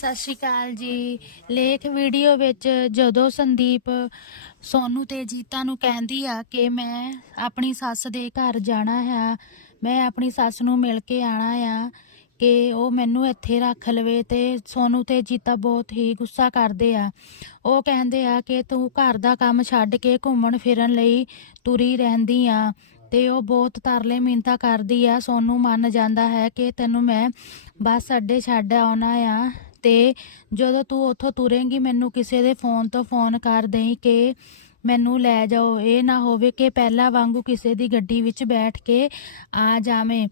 ਸਤਿ ਸ਼੍ਰੀ ਅਕਾਲ ਜੀ। ਲੇਖ ਵੀਡੀਓ ਵਿੱਚ ਜਦੋਂ ਸੰਦੀਪ ਸੋਨੂ ਤੇ ਜੀਤਾ ਨੂੰ ਕਹਿੰਦੀ ਆ ਕਿ ਮੈਂ ਆਪਣੀ ਸੱਸ ਦੇ ਘਰ ਜਾਣਾ ਆ, ਮੈਂ ਆਪਣੀ ਸੱਸ ਨੂੰ ਮਿਲ ਕੇ ਆਣਾ ਆ ਕਿ ਉਹ ਮੈਨੂੰ ਇੱਥੇ ਰੱਖ ਲਵੇ ਤੇ ਸੋਨੂ ਤੇ ਜੀਤਾ ਬਹੁਤ ਹੀ ਗੁੱਸਾ ਕਰਦੇ ਆ। ਉਹ ਕਹਿੰਦੇ ਆ ਕਿ ਤੂੰ ਘਰ ਦਾ ਕੰਮ ਛੱਡ ਕੇ ਘੁੰਮਣ ਫਿਰਨ ਲਈ ਤੁਰੀ ਰਹਿੰਦੀ ਆ ਤੇ ਉਹ ਬਹੁਤ ਤਰਲੇ ਮਿੰਤਾ ਕਰਦੀ ਆ। ਸੋਨੂ ਮੰਨ ਜਾਂਦਾ ਹੈ ਕਿ ਤੈਨੂੰ ਮੈਂ ਬੱਸ ਅੱਡੇ ਛੱਡ ਆਉਣਾ ਆ। ਤੇ ਜਦੋਂ ਤੂੰ ਉੱਥੋਂ ਤੁਰੇਂਗੀ, ਮੈਨੂੰ ਕਿਸੇ ਦੇ ਫੋਨ ਤੋਂ ਫੋਨ ਕਰ ਦੇਈ ਕਿ ਮੈਨੂੰ ਲੈ ਜਾਓ। ਇਹ ਨਾ ਹੋਵੇ ਕਿ ਪਹਿਲਾਂ ਵਾਂਗੂ ਕਿਸੇ ਦੀ ਗੱਡੀ ਵਿੱਚ ਬੈਠ ਕੇ ਆ ਜਾਵੇਂ।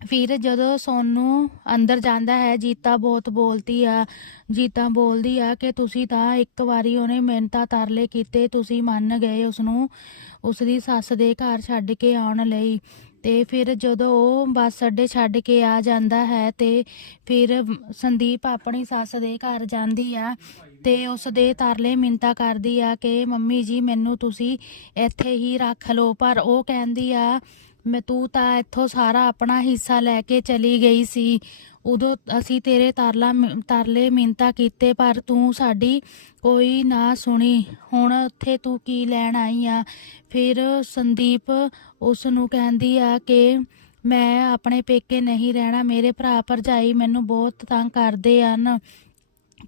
ਫਿਰ ਜਦੋਂ ਸੋਨੂੰ ਅੰਦਰ ਜਾਂਦਾ ਹੈ, ਜੀਤਾ ਬਹੁਤ ਬੋਲਦੀ ਆ, ਜੀਤਾ ਬੋਲਦੀ ਆ ਕਿ ਤੁਸੀਂ ਤਾਂ ਇੱਕ ਵਾਰੀ ਉਹਨੇ ਮਿਹਨਤਾਂ ਤਰਲੇ ਕੀਤੇ, ਤੁਸੀਂ ਮੰਨ ਗਏ ਉਸ ਨੂੰ ਉਸ ਦੀ ਸੱਸ ਦੇ ਘਰ ਛੱਡ ਕੇ ਆਉਣ ਲਈ। ਤੇ ਫਿਰ ਜਦੋਂ ਉਹ ਬੱਸ ਅੱਡੇ ਛੱਡ ਕੇ ਆ ਜਾਂਦਾ ਹੈ ਤੇ ਫਿਰ ਸੰਦੀਪ ਆਪਣੀ ਸੱਸ ਦੇ ਘਰ ਜਾਂਦੀ ਆ ਤੇ ਉਸ ਦੇ ਤਰਲੇ ਮਿੰਤਾ ਕਰਦੀ ਆ ਕਿ ਮੰਮੀ ਜੀ, ਮੈਨੂੰ ਤੁਸੀਂ ਇੱਥੇ ਹੀ ਰੱਖ ਲਓ। ਪਰ ਉਹ ਕਹਿੰਦੀ ਆ, ਮੈਂ ਤੂੰ ਤਾਂ ਇੱਥੋਂ ਸਾਰਾ ਆਪਣਾ ਹਿੱਸਾ ਲੈ ਕੇ ਚਲੀ ਗਈ ਸੀ। ਉਦੋਂ ਅਸੀਂ ਤੇਰੇ ਤਰਲਾ ਤਰਲੇ ਮਿੰਤਾ ਕੀਤੇ, ਪਰ ਤੂੰ ਸਾਡੀ ਕੋਈ ਨਾ ਸੁਣੀ। ਹੁਣ ਉੱਥੇ ਤੂੰ ਕੀ ਲੈਣ ਆਈ ਆ? ਫਿਰ ਸੰਦੀਪ ਉਸ ਨੂੰ ਕਹਿੰਦੀ ਆ ਕਿ ਮੈਂ ਆਪਣੇ ਪੇਕੇ ਨਹੀਂ ਰਹਿਣਾ, ਮੇਰੇ ਭਰਾ ਭਰਜਾਈ ਮੈਨੂੰ ਬਹੁਤ ਤੰਗ ਕਰਦੇ ਹਨ।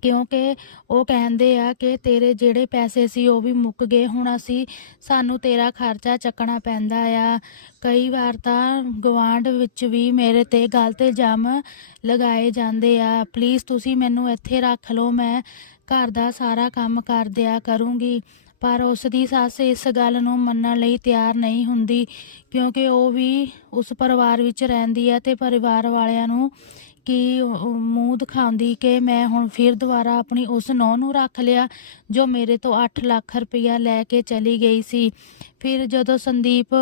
ਕਿਉਂਕਿ ਉਹ ਕਹਿੰਦੇ ਆ ਕਿ ਤੇਰੇ ਜਿਹੜੇ ਪੈਸੇ ਸੀ ਉਹ ਵੀ ਮੁੱਕ ਗਏ, ਹੁਣ ਅਸੀਂ ਸਾਨੂੰ ਤੇਰਾ ਖਰਚਾ ਚੱਕਣਾ ਪੈਂਦਾ ਆ। ਕਈ ਵਾਰ ਤਾਂ ਗਵਾਂਢ ਵਿੱਚ ਵੀ ਮੇਰੇ ਤੇ ਗਲਤ ਇਲਜ਼ਾਮ ਲਗਾਏ ਜਾਂਦੇ ਆ। ਪਲੀਜ਼ ਤੁਸੀਂ ਮੈਨੂੰ ਇੱਥੇ ਰੱਖ ਲਓ, ਮੈਂ ਘਰ ਦਾ ਸਾਰਾ ਕੰਮ ਕਰ ਦਿਆ ਕਰੂੰਗੀ। ਪਰ ਉਸ ਦੀ ਸੱਸ ਇਸ ਗੱਲ ਨੂੰ ਮੰਨਣ ਲਈ ਤਿਆਰ ਨਹੀਂ ਹੁੰਦੀ, ਕਿਉਂਕਿ ਉਹ ਵੀ ਉਸ ਪਰਿਵਾਰ ਵਿੱਚ ਰਹਿੰਦੀ ਹੈ ਤੇ ਪਰਿਵਾਰ ਵਾਲਿਆਂ ਨੂੰ ਕਿ ਮੂੰਹ ਦਿਖਾਉਂਦੀ ਕਿ ਮੈਂ ਹੁਣ ਫਿਰ ਦੁਬਾਰਾ ਆਪਣੀ ਉਸ ਨੌਂ ਨੂੰ ਰੱਖ ਲਿਆ, ਜੋ ਮੇਰੇ ਤੋਂ 8 ਲੱਖ ਰੁਪਇਆ ਲੈ ਕੇ ਚਲੀ ਗਈ ਸੀ। ਫਿਰ ਜਦੋਂ ਸੰਦੀਪ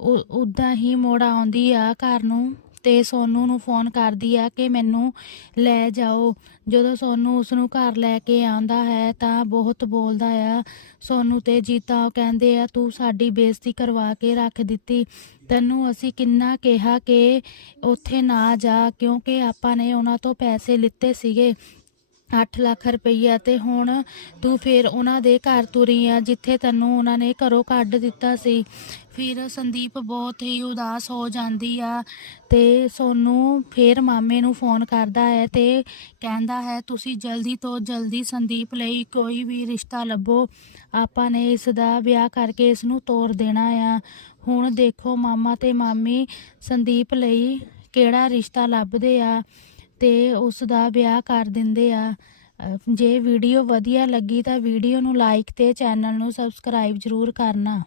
ਉਦਾਂ ਹੀ ਮੋੜ ਆਉਂਦੀ ਆ ਘਰ ਨੂੰ। ਤੇ ਸੋਨੂ ਨੂੰ ਫੋਨ ਕਰਦੀ ਆ ਕਿ ਮੈਨੂੰ ਲੈ ਜਾਓ। ਜਦੋਂ ਸੋਨੂ ਉਸ ਨੂੰ ਘਰ ਲੈ ਕੇ ਆਉਂਦਾ ਹੈ ਤਾਂ ਬਹੁਤ ਬੋਲਦਾ ਆ, ਸੋਨੂ ਤੇ ਜੀਤਾ ਕਹਿੰਦੇ ਆ, ਤੂੰ ਸਾਡੀ ਬੇਇੱਜ਼ਤੀ ਕਰਵਾ ਕੇ ਰੱਖ ਦਿੱਤੀ। ਤੈਨੂੰ ਅਸੀਂ ਕਿੰਨਾ ਕਿਹਾ ਕਿ ਉੱਥੇ ਨਾ ਜਾ, ਕਿਉਂਕਿ ਆਪਾਂ ਨੇ ਉਹਨਾਂ ਤੋਂ ਪੈਸੇ ਲਿੱਤੇ ਸੀਗੇ। 8 ਲੱਖ ਰੁਪਈਆ ਤੇ ਹੁਣ ਤੂੰ ਫਿਰ ਉਹਨਾਂ ਦੇ ਘਰ ਤੁਰੀ ਆ, ਜਿੱਥੇ ਤੈਨੂੰ ਉਹਨਾਂ ਨੇ ਘਰੋਂ ਕੱਢ ਦਿੱਤਾ ਸੀ। ਫਿਰ ਸੰਦੀਪ ਬਹੁਤ ਹੀ ਉਦਾਸ ਹੋ ਜਾਂਦੀ ਆ ਤੇ ਸੋਨੂੰ ਫਿਰ ਮਾਮੇ ਨੂੰ ਫੋਨ ਕਰਦਾ ਹੈ ਤੇ ਕਹਿੰਦਾ ਹੈ, ਤੁਸੀਂ ਜਲਦੀ ਤੋਂ ਜਲਦੀ ਸੰਦੀਪ ਲਈ ਕੋਈ ਵੀ ਰਿਸ਼ਤਾ ਲੱਭੋ। ਆਪਾਂ ਨੇ ਇਸ ਦਾ ਵਿਆਹ ਕਰਕੇ ਇਸ ਨੂੰ ਤੋਰ ਦੇਣਾ ਆ। ਹੁਣ ਦੇਖੋ ਮਾਮਾ ਤੇ ਮਾਮੀ ਸੰਦੀਪ ਲਈ ਕਿਹੜਾ ਰਿਸ਼ਤਾ ਲੱਭਦੇ ਆ। ਤੇ ਉਸ ਦਾ ਵਿਆਹ ਕਰ ਦਿੰਦੇ ਆ। ਜੇ ਵੀਡੀਓ ਵਧੀਆ ਲੱਗੀ ਤਾਂ ਵੀਡੀਓ ਨੂੰ ਲਾਈਕ ਤੇ ਚੈਨਲ ਨੂੰ ਸਬਸਕ੍ਰਾਈਬ ਜ਼ਰੂਰ ਕਰਨਾ।